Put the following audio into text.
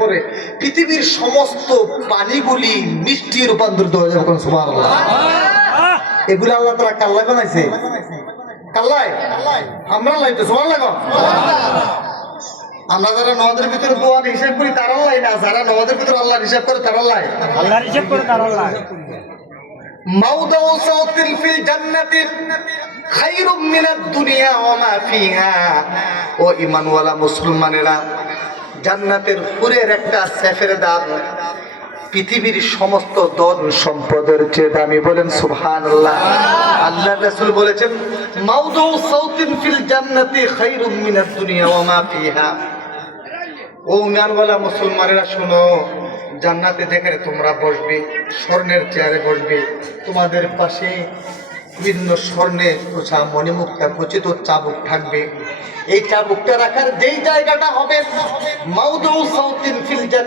পরে পৃথিবীর সমস্ত পানিগুলি মিষ্টি রূপান্তরিত হয়ে যাবে। সুবহানাল্লাহ। এগুলো আল্লাহ তাআলা কাল্লায় বানাইছে, কাল্লায় আমরা লাইতে। সুবহানাল্লাহ। আমরা যারা নওয়াজের ভিতরে দোয়ার হিসাব করি তার আল্লাহ না, যারা নওয়াজের ভিতরে আল্লাহর হিসাব করে তার আল্লাহ। আল্লাহর হিসাব করে তার আল্লাহ। মাউদাউ সাউতিন ফিল জান্নাতি খায়রুম মিনাদ দুনিয়া ওয়া মা ফিহা। ও ঈমানওয়ালা মুসলমানেরা, জান্নাতের হুরের একটা সেফের দাম পৃথিবীর সমস্ত ধন সম্পদের চেয়ে দামি। বলেন সুবহানাল্লাহ। আল্লাহর রাসূল বলেছেন মাউদাউ সাউতিন ফিল জান্নাতি খায়রুম মিনাদ দুনিয়া ওয়া মা ফিহা। ও ঈমানওয়ালা মুসলমানেরা শোনো, জান্নাতে যেখানে তোমরা বসবে, স্বর্ণের চেয়ারে বসবে, তোমাদের পাশে বিভিন্ন স্বর্ণে খোঁচা মণিমুক্তা খচিত চাবুক থাকবে। এই চাবুকটা রাখার যেই জায়গাটা হবে মাউদউ সাউতিন ফিল জান্নাত।